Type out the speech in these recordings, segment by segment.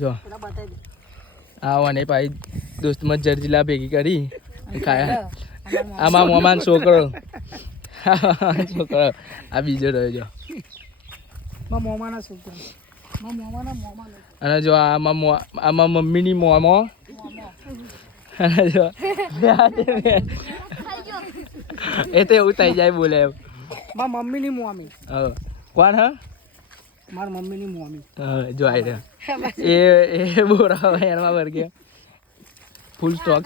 જો આવવાને ભાઈ દોસ્તમાં જરજીલા ભેગી કરી ખાયા. આમાં મોમાન છોકરો છોકરો આ બીજો રહ્યો જો અને જો આમાં મમ્મીની મોમો અને જો એ તો એવું થઈ જાય બોલે એમ મમ્મીની મોમી કોણ હા મારી મમ્મીની મોમી જો આવી રહ્યો એ બોરા એમાં વર્ગે ફૂલ સ્ટોક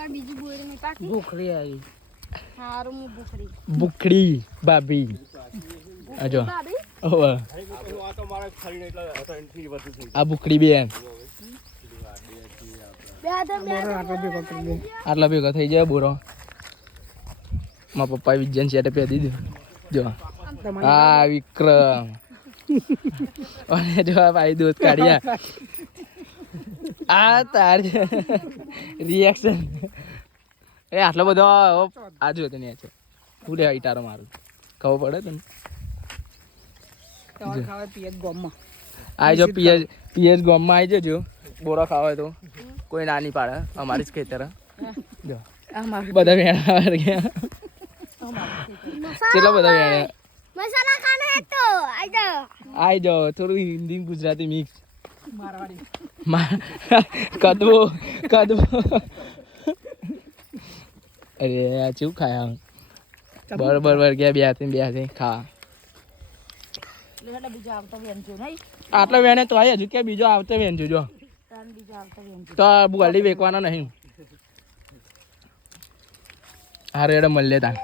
ભૂખરી આવી બુખડી ભાભી જો આ બુખડી બેન આટલા ભેગા થઈ જાય બોરો મારા પપ્પા વિજ્ઞાન સેટ પહેરી દીધું જો હા વિક્રમ અને જો ભાઈ દૂધ કાઢ્યા આ તાર રિએક્શન એ આટલો બધો આજુ હતો ને છે પૂરે ઇટારો મારું ખબર પડે તને આ જો પીએચ ગોમમાં આવી જજો બોરો ખાવા તો કોઈ ના નહીં પાડે અમારી જ ખેતર જો બધા વેણા ગયા ચેટલા બધા વેણા મસાલા ખાને હે તો આઈ જાઓ થોડું હિન્દી ગુજરાતી મિક્સ કદવો અરે આ ચેવું ખાયા બરોબર ગયા બે ખા આટલો વેણે તો હજુ કે બીજો આવતો વેણ જો તો ગલી વેચવાના નહીં હારે મળે તા